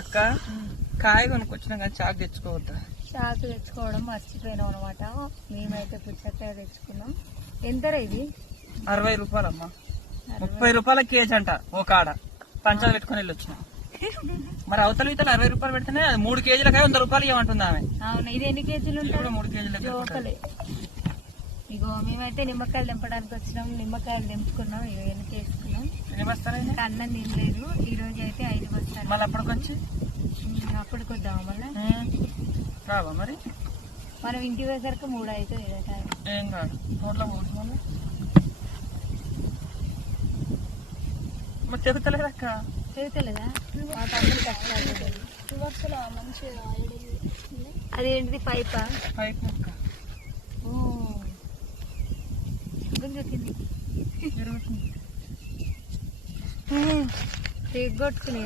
అక్క కాయ కొనుక్కొచ్చినా కానీ చాకు తెచ్చుకోవద్దా? చాకు తెచ్చుకోవడం మర్చిపోయినాం అనమాట. మేమైతే పుచ్చకాయ తెచ్చుకున్నాం. ఎంతరా ఇది? 60 రూపాయలమ్మా. 30 రూపాయల కేజీ అంట. ఓ కాడ పంచాలు పెట్టుకుని వెళ్ళొచ్చిన. మరి అవతల ఇతలు 60 రూపాయలు పెడితేనే 3 కేజీలకాయ 100 రూపాయలు ఇవ్వమంటుంది ఆమె. అవును, ఇది ఎన్ని కేజీలు ఉంటుంది? 3 కేజీలు లోకలే. ఇగో మేమైతే నిమ్మకాయలు తెంపడానికి వచ్చినాం. నిమ్మకాయలు తెంపుకున్నాం. ఇక వెనక వేసుకున్నాం. ఎన్ని బస్తాలు? అన్నం తినలేదు. ఈ రోజు అయితే 5 బస్తాలు. మళ్ళీ అప్పటికొచ్చి అప్పటికి వద్దాం మళ్ళీ. రావా మరి? మనం ఇంటికి పోయేసరికి 3 అవుతుంది కదా టైం. ఏం కాదు, రోడ్లో పోతున్నాను. మరి తెగుతలేదు అక్క. తెగుతలేదా? మా తమ్ముడు కష్టాలు. అదేంటిది? పైపా? పైపు అక్క. తెగొట్టుకునే